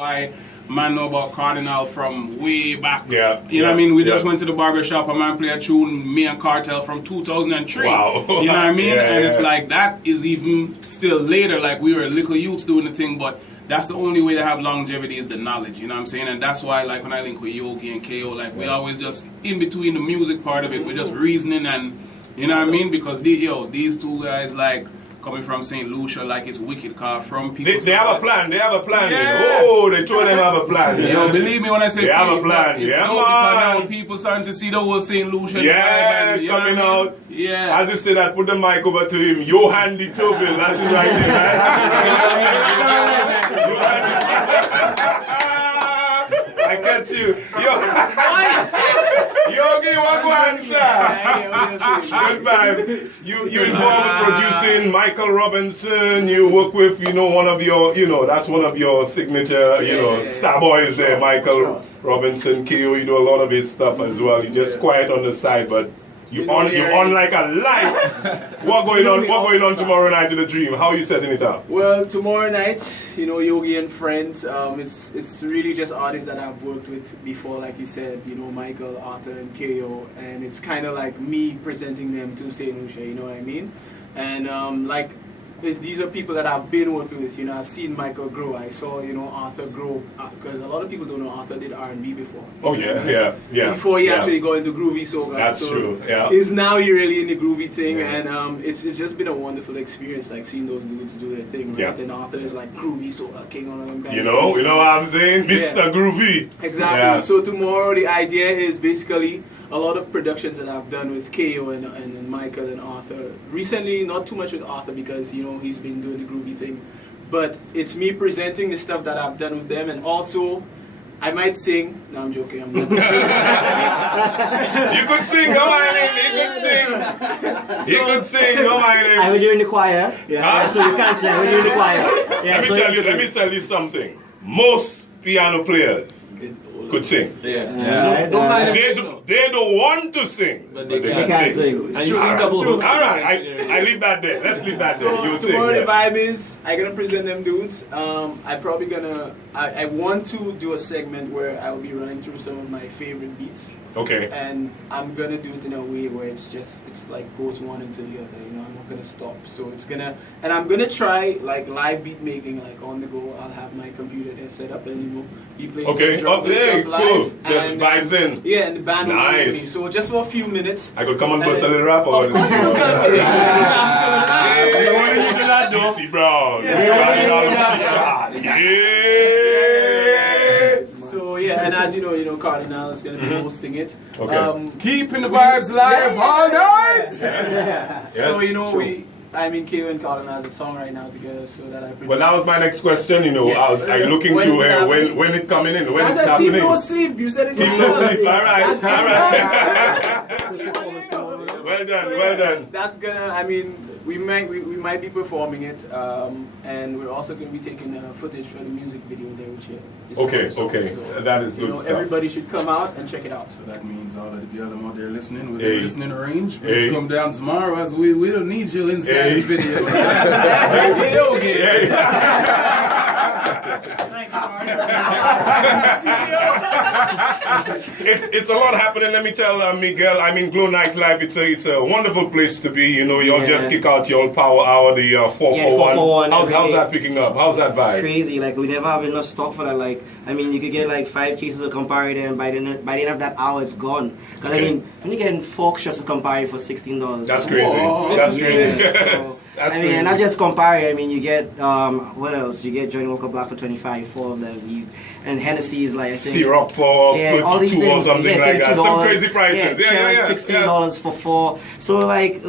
Why man know about Kardinal from way back. Yeah. You know what I mean? We just went to the barber shop, a man played a tune, me and Cartel from 2003. Wow. You know what I mean? Yeah, and it's like that is even still later, like we were little youths doing the thing, but that's the only way to have longevity is the knowledge, you know what I'm saying? And that's why like when I link with Yogi and KO, like we always just in between the music part of it, we're just reasoning and you know what I mean? Because these two guys like coming from St. Lucia, like it's wicked car from people. They have a plan. They have a plan. Yeah. Oh, they told them have a plan. Yo, believe me when I say they have a plan. It's now people starting to see the whole St. Lucia. Yeah, vibe, coming out. Yeah. As you said, I put the mic over to him. Johan the Tobin. That's his right name, right? I catch you. Yogi, what go answer? Good vibe. You involved with producing Michael Robinson. You work with, one of your, that's one of your signature, star boys there, Michael Robinson. KO, you do a lot of his stuff as well. You just quiet on the side, but you're on like a light. What going on tomorrow night in the Dream? How are you setting it up? Well, tomorrow night, Yogi and friends. It's really just artists that I've worked with before, like you said. Michael, Arthur, and KO, and it's kind of like me presenting them to St. Lucia. You know what I mean? And these are people that I've been working with. I've seen Michael grow. I saw, Arthur grow, because a lot of people don't know Arthur did R&B before. Oh yeah. Before he actually got into groovy soul. That's true. Yeah. He's now really in the groovy thing, and it's just been a wonderful experience, like seeing those dudes do their thing. Right? Yeah. And Arthur is like groovy soul king on them guys. You know what I'm saying, Mr. Groovy. Exactly. Yeah. So tomorrow the idea is basically a lot of productions that I've done with KO and Michael and Arthur. Recently, not too much with Arthur because, he's been doing the groovy thing. But it's me presenting the stuff that I've done with them, and also, I might sing. No, I'm joking. I'm not. You could sing, go on. You could sing, go on. I heard you in the choir. Yeah, so you can't sing. I heard you in the choir. Yeah, let me tell you something. Most piano players could sing. Yeah. They don't want to sing, but they can't sing. And you sing double hook. All right, I leave that there. Let's leave that there. So tomorrow the vibe is I'm gonna present them dudes. I want to do a segment where I will be running through some of my favorite beats. Okay. And I'm gonna do it in a way where it's like goes one into the other. I'm not gonna stop. So I'm gonna try like live beat making, like on the go. I'll have my computer there set up and be playing some drums and stuff live. Cool. Just vibes in. Yeah, and the band will be with me. Nice. So just for a few minutes. I could come and bust a little rap Of course you can. DC Brown. So yeah, and as you know, Kardinal is going to be hosting it. Okay. Keeping the vibes live all night. Yes, so KO and Kardinal has a song right now together, so that I produced. Well, that was my next question. I'm looking to when it coming in, when it's happening. Team No Sleep. You said it. Team No Sleep. All right. Well done. That's gonna. We might be performing it, and we're also going to be taking footage for the music video there, which is okay. So, that is good stuff. Everybody should come out and check it out. So that means all of the girls out there listening with their listening range, please come down tomorrow as we will need you inside this video. It's a lot happening. Let me tell Miguel. Glow Nightlife. It's a wonderful place to be. You'll just kick out your power hour, the 441. How's that picking up? How's that vibe? Crazy. Like we never have enough stock for that. Like you could get like 5 cases of Campari, and by the end of that hour, it's gone. Because when you're getting 4 shots of Campari for $16. That's crazy. That's crazy. So, and not just Campari. You get what else? You get Johnny Walker Black for 25, 4 of them. And Hennessy is like, I think, syrup for 32 or something like that. Some crazy prices. $16 for 4. So I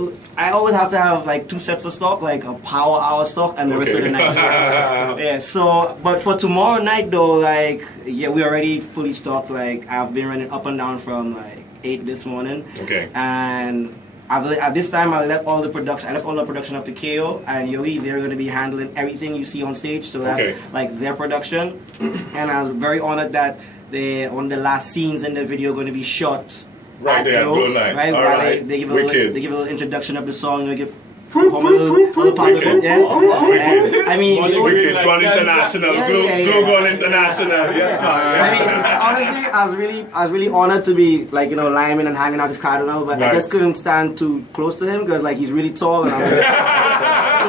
always have to have 2 sets of stock, like a power hour stock, and the rest of the night. So but for tomorrow night though, we already fully stocked. I've been running up and down from 8 this morning. Okay. And at this time, I left all the production up to KO and Yogi. They're going to be handling everything you see on stage, so that's their production. And I was very honored that one of the last scenes in the video are going to be shot right there, Glow Night. Right, all right. They give a little introduction of the song. Give perform a little part of it. Yeah. And, I mean, Wicked, gone international, global international. Yes, I mean, honestly, I was really honored to be like lineman and hanging out with Kardinal, but I just couldn't stand too close to him because like he's really tall and I'm really so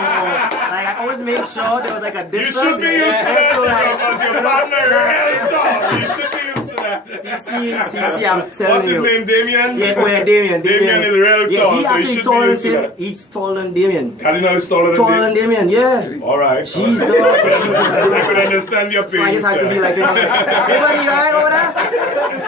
like I always made sure there was like a distance. You should be used to that because your partner really tall. You should be used to that. TC, I'm telling you. What's his name, Damien? Yeah, well, Damien. Damien is real tall, he so actually he should taller be used to than that. He's taller than Damien. Cardinal is taller Taller than Damien, yeah. All right. Jeez, dog. I could understand your pain. So I just had to be like, hey buddy, you alright over there?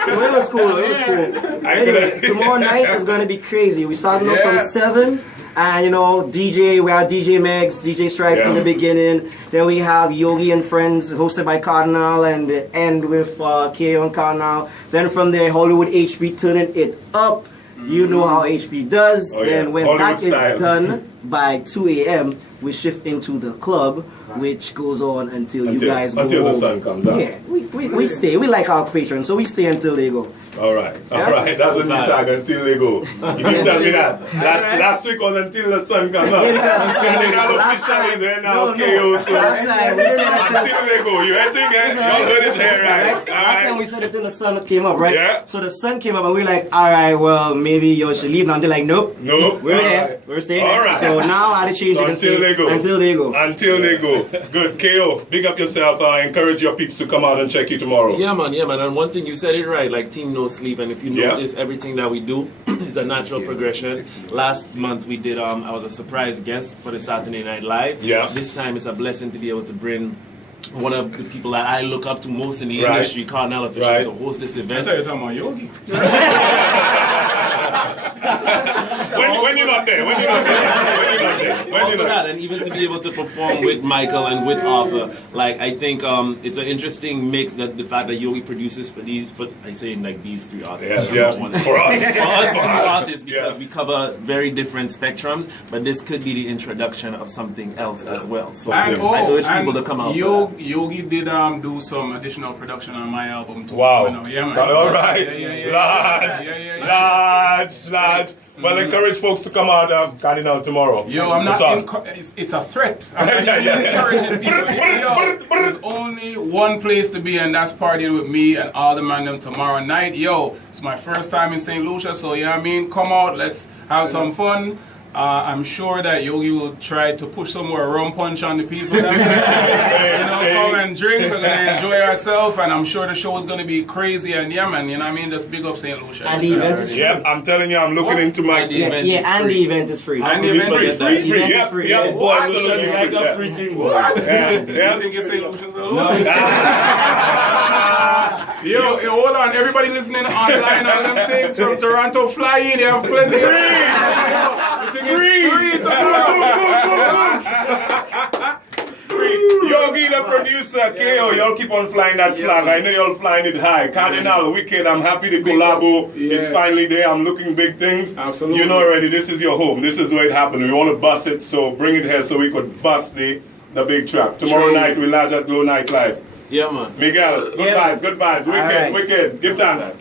So it was cool, it was cool. Anyway, tomorrow night is going to be crazy. We started off from 7. And we have DJ Megs, DJ Stripes in the beginning. Then we have Yogi and Friends, hosted by Kardinal, and end with KO and Kardinal. Then from there, Hollywood HB turning it up. You know how HB does. Then when Hollywood that is done by 2 a.m., we shift into the club, which goes on until you guys go home. Until the sun comes out. Yeah, we stay. We like our patrons, so we stay until they go. All right. That's a new tag, and still they go. You can tell me that. Last week was until the sun comes out. Last time until they go. You think y'all do this here, right? Last time we said until the sun came up, right? Yeah. So the sun came up, and we're like, all right, well, maybe you should leave now. They're like, nope. We're there. We're staying there. Right. So now I had to change it and say, until they go. Until they go. Good. KO, big up yourself. Encourage your peeps to come out and check you tomorrow. Yeah, man. And one thing, you said it right, like Team No Sleep. And if you notice, everything that we do is a natural progression. Last month we did, I was a surprise guest for the Saturday Night Live. Yeah. This time it's a blessing to be able to bring one of the people that I look up to most in the industry, Kardinal Official, to host this event. I thought you were talking about Yogi. When you're not there. And even to be able to perform with Michael and with Arthur, like I think it's an interesting mix that the fact that Yogi produces for these three artists. For us three artists, because we cover very different spectrums, but this could be the introduction of something else as well. So I urge people to come out. Yogi did do some additional production on my album too. Wow. Yeah, man. All right. Large. Well, encourage folks to come out, Kardinal, tomorrow. Yo, I'm not. It's a threat. I'm not encouraging people. There's only one place to be, and that's partying with me and all the man them tomorrow night. Yo, it's my first time in St. Lucia, so come out. Let's have some fun. I'm sure that Yogi will try to push some more rum punch on the people. Come and drink. We're gonna enjoy ourselves, and I'm sure the show is gonna be crazy. And just big up St. Lucia. And the event is free. Yeah, I'm telling you, I'm looking into my. And the event is free. And the event is free. The event is free. Yeah, what? Like a free thing. What? Yeah. You think it's St. Lucia's alone? Yo, hold on. Everybody listening online, all them things from Toronto, fly in. They have plenty. Free Yogi, the producer, KO, y'all keep on flying that flag. I know y'all flying it high. Cardinal, Wicked, I'm happy to collabo. It's finally there. I'm looking big things. Absolutely. You know already, this is your home. This is where it happened. We want to bust it, so bring it here so we could bust the big track. Tomorrow night, we large at Glow Night Live. Yeah, man. Miguel, good vibes. Wicked. Give thanks.